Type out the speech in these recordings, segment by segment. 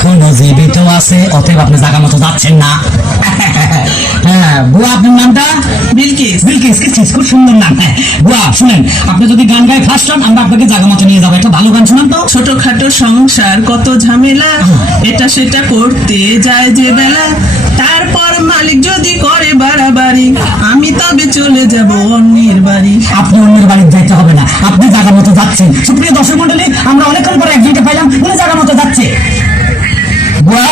এখনো জীবিত আছে, অতএব আপনি জায়গা মতো যাচ্ছেন না। হ্যাঁ বুয়া, আপনার নামটা? বিলকিস। বিলকিস, খুব সুন্দর নাম। হ্যাঁ বুয়া শুনেন, আপনি যদি গান গায়ে ফার্স্ট হন আমরা আপনাকে জায়গা মতো নিয়ে যাবো। একটা ভালো গান শুনান তো। ছোটখাটো সংসার কত ঝামেলা, এটা সেটা করতে যায় যে বেলা, তারপর মালিক যদি করে বাড়াবাড়ি, আমি তবে চলে যাব অন্যের বাড়ি। আপনি অন্যের বাড়ি যাইতে হবে না, আপনি জায়গা মতো যাচ্ছেন। সুপ্রিয় দর্শক মন্ডলী, আমরা অনেকক্ষণ পরে একজনকে পাইলাম, উনি জায়গা মতো যাচ্ছে। বুয়া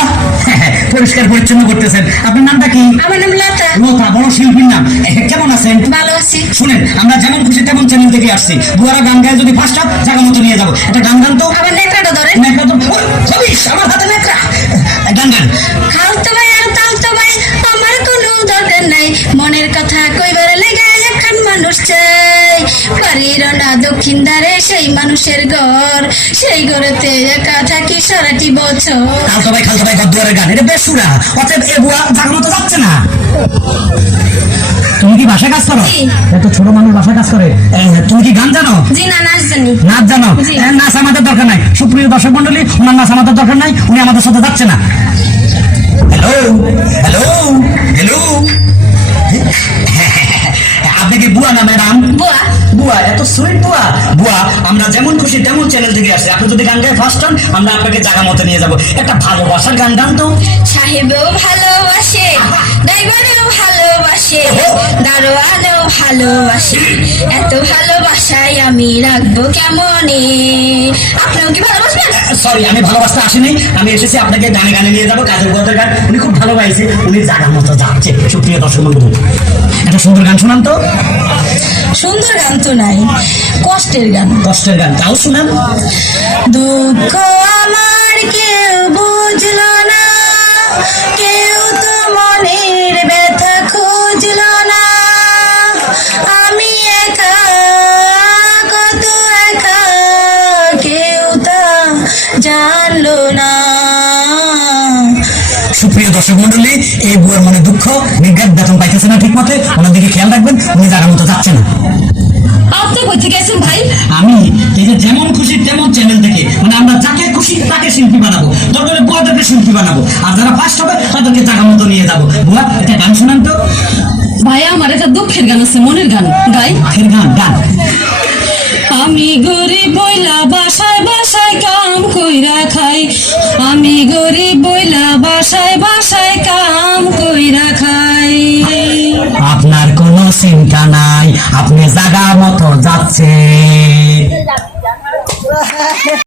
পরিষ্কার পরিচ্ছন্ন করতেছেন। আপনার নামটা কি? আমার নাম লতা। লতা, বড় শিল্পীর নাম। কেমন আছেন? ভালো আছি। শুনেন, আমরা যেমন খুশি তেমন চ্যানেল থেকে আসছি। বুয়ারা গান গায়ে যদি ফার্স্ট আপ, জায়গা মতো নিয়ে যাবো। একটা গান গান তো। আমার নেকড়াটা ধরেন। নেকড়া তো ছবিস, আমার হাতে নেকড়া। গান গান। খালতো ভাই আর তালতো ভাই, আমার কোনো দরকার নাই, মনের কথা কইবার লেগে একখান মানুষ চাই। বাড়ির না দক্ষিণ ধারে সেই মানুষের ঘর, সেই ঘরেতে একা থাকি সারাটি বছর। খালতো ভাই গদ্দুয়ারের গান, এটা বেশ সুরা। অতএব এ বুয়া জায়গা মতো যাচ্ছে না। তুমি কি বাসায় কাজ করো? জি। এত ছোট মানুষ বাসায় কাজ করে। তুমি কি গান জানো? জি না, নাচ জানি। নাচ জানো? জি। নাচ আমাদের দরকার নাই। সুপ্রিয় দর্শক মন্ডলী, ওনার নাচ আমাদের দরকার নাই, উনি আমাদের সাথে যাচ্ছে না। হ্যালো হ্যালো হ্যালো, আপনি কি বুয়া না ম্যাডাম? বুয়া। বুয়া, এত সুইট বুয়া। বুয়া, আমরা যেমন খুশি তেমন চ্যানেল থেকে আসছি। আপনি যদি গান গায়ে ফার্স্ট হন, আমরা আপনাকে জায়গা মতো নিয়ে যাবো। একটা ভালোবাসার গান গান তো। সাহেবেও ভালোবাসে, ড্রাইভারেও ভালোবাসে, দারোয়ানও ভালোবাসে, এত ভালোবাসায় আমি রাখবো কেমনে? আপনিও কি ভালোবাসবেন? সরি, আমি ভালোবাসতে আসিনি, আমি এসেছি আপনাকে গানে গানে নিয়ে যাবো। কাজের গদের গান, উনি খুব ভালো গাইছে, উনি জায়গা মতো যাচ্ছে। সুপ্রিয় দর্শক মন্ডলী, একটা সুন্দর গান শোনান তো। সুন্দর গান তো নাই, কষ্টের গান। কষ্টের গান তাও শোনান। দুঃখ আমার কেউ বুঝলো না, কেউ তো মনের ব্যথা খুঁজলো না, আমি একা, কত একা, কেউ তা জানলো না। সুপ্রিয় দর্শক মন্ডলী, এই বুয়ার মনে দুঃখ, নির্ঘাত বেতন পাইতেছে না ঠিক মতে, ওনার দিকে খেয়াল রাখবেন, উনি জায়গা মতো যাচ্ছে না। আপনি কোথা গেছেন ভাই? আমি এই যে যেমন খুশি তেমন চ্যানেল থেকে, মানে আমরা যাকে খুশি তাকে শিল্পী বানাবো, দরকারে বুয়াদেরকে শিল্পী বানাবো, আর যারা ফার্স্ট হবে তাদেরকে জায়গা মতো নিয়ে যাবো। বুয়া, একটা গান শোনান তো। ভাই আমার একটা দুঃখের গান আছে, মনের গান গাই। ফের গান গান। আমি গরিব বইলা বাসায় বাসায় কাম কইরা খাই, আমি গরিব বইলা বাসায় বাসায় কাম কইরা খাই। আপনার কোনো চিন্তা নাই, আপনি জায়গা মতো যাচ্ছে।